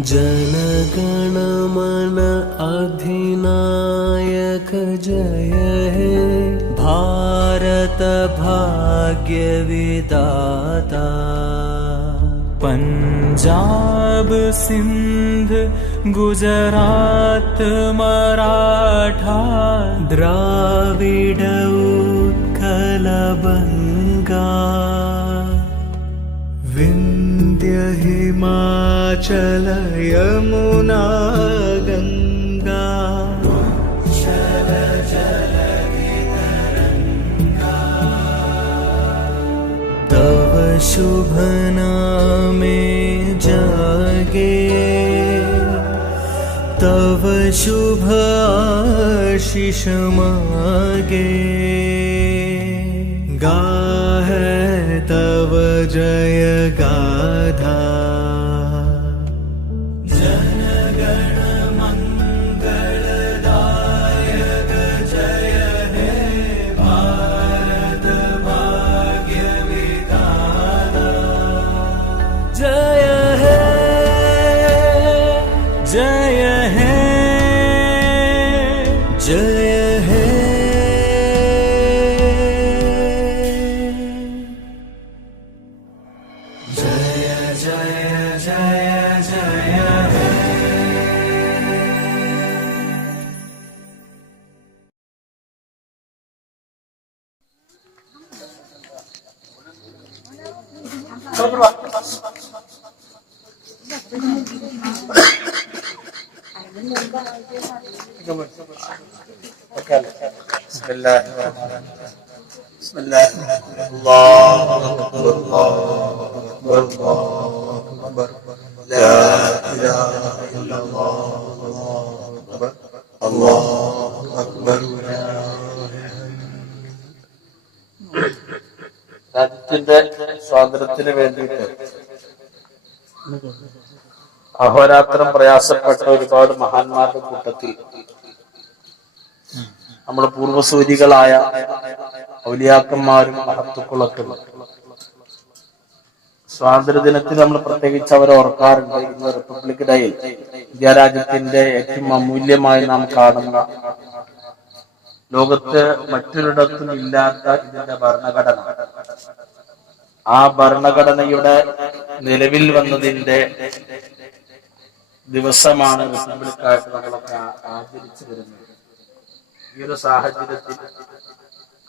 जनगण मन अधिनायक जय हे भारत भाग्य विधाता। पंजाब सिंध गुजरात मराठा द्राविड उत्कल बंगा विंध्य हिमाचल यमुना गंगा उच्चल जलधि तरंगा। तव शुभ नामे जागे तव शुभ आशीष मागे। गाहे तव जय गाथा जनगण मंगलदायक जय हे भारत भाग्य विधाता। जय हे जय हे जय हे। രാജ്യത്തിന്റെ സ്വാതന്ത്ര്യത്തിന് വേണ്ടിയിട്ട് അഹോരാത്രം പ്രയാസപ്പെട്ട ഒരുപാട് മഹാന്മാരുടെ കൂട്ടത്തിൽ നമ്മുടെ പൂർവസൂരികളായ ഔലിയാക്കന്മാരും മഹത്തുക്കളൊക്കെ സ്വാതന്ത്ര്യ ദിനത്തിൽ നമ്മൾ പ്രത്യേകിച്ച് അവരെ ഓർക്കാറുണ്ട്. ഇന്ന് റിപ്പബ്ലിക് ഡേയിൽ ഇന്ത്യ രാജ്യത്തിന്റെ ഏറ്റവും അമൂല്യമായി നാം കാണുന്ന, ലോകത്ത് മറ്റൊരിടത്തും ഇല്ലാത്ത ഇതിന്റെ ഭരണഘടന, ആ ഭരണഘടനയുടെ നിലവിൽ വന്നതിന്റെ ദിവസമാണ് റിപ്പബ്ലിക്കായിട്ട് നമ്മളൊക്കെ ആചരിച്ചു വരുന്നത്. ഈ ഒരു സാഹചര്യത്തിൽ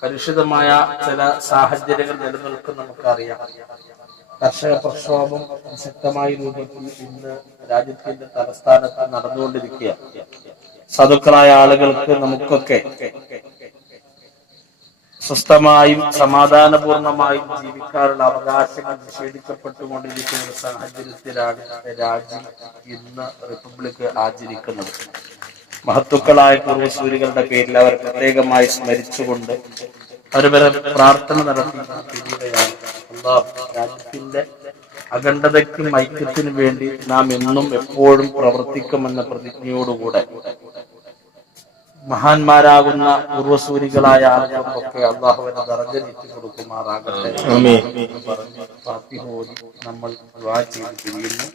കലുഷിതമായ ചില സാഹചര്യങ്ങൾ നിലനിൽക്കും നമുക്കറിയാം. കർഷക പ്രക്ഷോഭം ശക്തമായ രൂപത്തിൽ ഇന്ന് രാജ്യത്തിന്റെ തലസ്ഥാനത്ത് നടന്നുകൊണ്ടിരിക്കുകയാണ്. സാധുക്കളായ ആളുകൾക്ക്, നമുക്കൊക്കെ സ്വസ്ഥമായും സമാധാനപൂർണമായും ജീവിക്കാനുള്ള അവകാശങ്ങൾ നിഷേധിക്കപ്പെട്ടുകൊണ്ടിരിക്കുന്ന ഒരു സാഹചര്യത്തിലാണ് രാജ്യം ഇന്ന് റിപ്പബ്ലിക് ആചരിക്കുന്നത്. മഹത്തുക്കളായ പൂർവ്വസൂരികളുടെ പേരിൽ അവർ പ്രത്യേകമായി സ്മരിച്ചുകൊണ്ട് അവരുടെ പ്രാർത്ഥന നടത്തിയാണ്. അല്ലാഹു രാജ്യത്തിന്റെ അഖണ്ഡതയ്ക്കും ഐക്യത്തിനു വേണ്ടി നാം എന്നും എപ്പോഴും പ്രവർത്തിക്കുമെന്ന പ്രതിജ്ഞയോടുകൂടെ മഹാന്മാരാകുന്ന പൂർവ്വസൂരികളായ ആളുകൾക്കൊക്കെ അള്ളാഹുവിനെ ദറജ നീട്ടി കൊടുക്കുമാറാകട്ടെ. നമ്മൾ ദുആ ചെയ്ത് പിരിയുന്നു.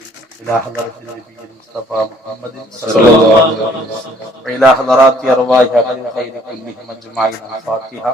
ഇലാ ഹദറത്തിൽ നബിയിൽ മുസ്തഫ മുഹമ്മദ് സല്ലല്ലാഹു അലൈഹി വസല്ലം ഇലാ ഹദറാത്തി അർവാഹി ഖൈരി കുല്ലിഹിം അജ്മഈൻ. ഫാത്തിഹ.